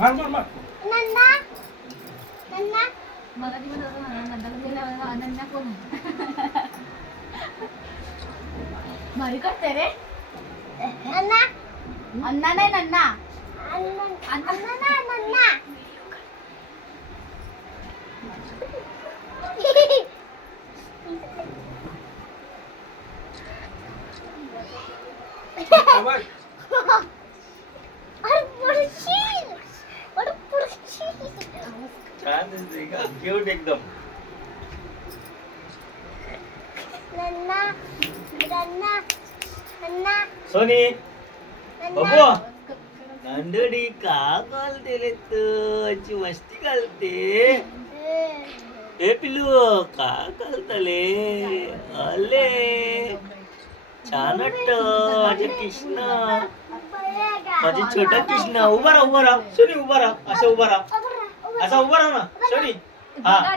मार मार मार नन्ना नन्ना मला ती म्हणत होता ना, नंदा गेल्यावर अनन्या कोण आहे? भारी करते रे. नन्ना अण्णा नाही नन्ना. नन्ना नन्ना बघ. अरे पुरशील अरे पुरशील छान दिसते का क्यूट एकदम. नन्ना नन्ना नन्ना सोनी नन्ना बघू गांडडी का घालते रे तू अशी मस्ती घालते. ए पिलू का घालतले अले छान वाटतं माझे कृष्ण माझे छोटा कृष्ण. उभा राहा सोनी उभा राहा असं उभा राहा असा उभा राहा ना सोनी. हा